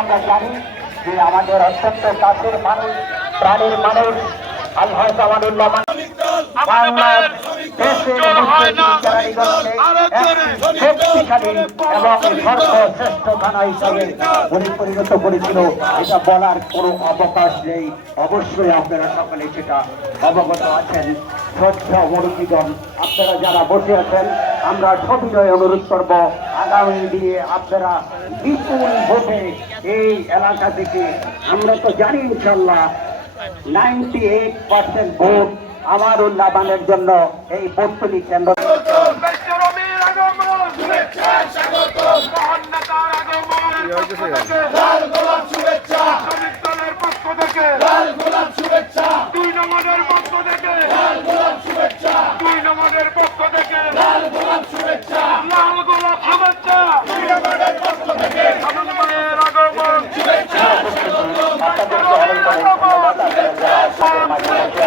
আমরা জানি যে আমাদের অত্যন্ত কাছের মানুষ প্রাণীর মানুষ আল্লাহ আমানুল্লাহ বাংলার দেশের মুসলিম কেরানীগঞ্জকে এক শক্তিশালী এবং সর্বশ্রেষ্ঠ থানা হিসাবে পরিণত করেছিল এটা বলার কোনো অবকাশ নেই অবশ্যই আপনারা সকলে সেটা অবগত আছেন শ্রদ্ধা মরুকিগণ আপনারা যারা বসে আছেন আমরা সবিনয় অনুরোধ করব আগামী দিয়ে আপনারা বিপুল ভোটে এই এলাকা থেকে আমরা তো জানি ইনশাল্লাহ নাইনটি এইট পার্সেন্ট ভোট আমার উল্লাবানের জন্য এই ভোটগুলি কেন্দ্র শুভেচ্ছা। Thank you.